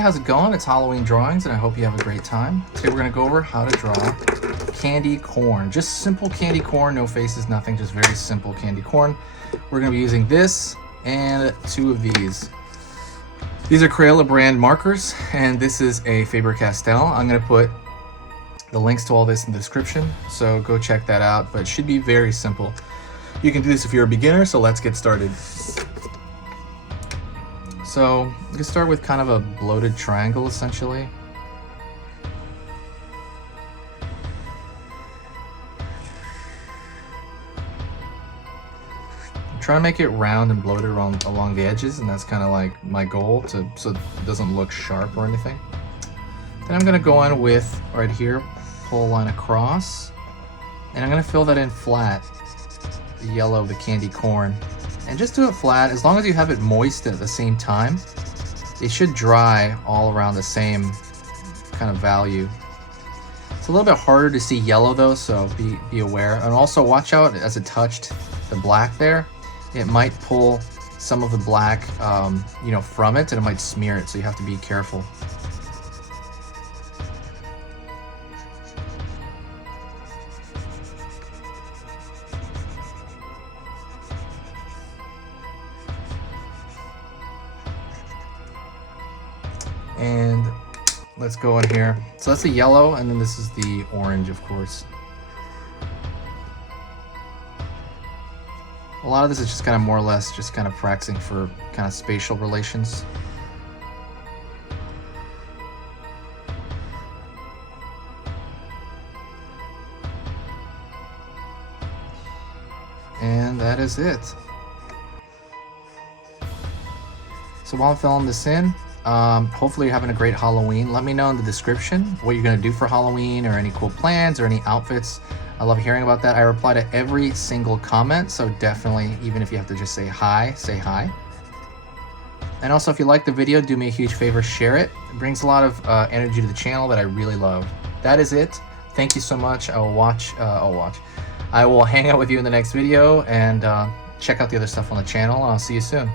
how's it going? It's Halloween Drawings, and I hope you have a great time. Today we're going to go over how to draw candy corn. Just simple candy corn, no faces, nothing, just very simple candy corn. We're going to be using this and two of these. These are Crayola brand markers, and this is a Faber-Castell. I'm going to put the links to all this in the description, so go check that out, but it should be very simple. You can do this if you're a beginner, so let's get started. So you can start with kind of a bloated triangle, essentially. I'm trying to make it round and bloated along the edges, and that's kind of like my goal, so it doesn't look sharp or anything. Then I'm going to go in with, right here, pull a line across, and I'm going to fill that in flat, the yellow of the candy corn. And just do it flat. As long as you have it moist at the same time, it should dry all around the same kind of value. It's a little bit harder to see yellow though, so be aware. And also watch out as it touched the black there. It might pull some of the black from it, and it might smear it, so you have to be careful. And let's go in here. So that's the yellow, and then this is the orange, of course. A lot of this is just kind of more or less just kind of practicing for kind of spatial relations. And that is it. So while I'm filling this in, hopefully you're having a great Halloween. Let me know in the description what you're going to do for Halloween, or any cool plans or any outfits. I love hearing about that. I reply to every single comment, so definitely, even if you have to just say hi, say hi. And also, if you like the video, do me a huge favor, share it. It brings a lot of energy to the channel that I really love. That is it. Thank you so much. I will hang out with you in the next video, and check out the other stuff on the channel. I'll see you soon.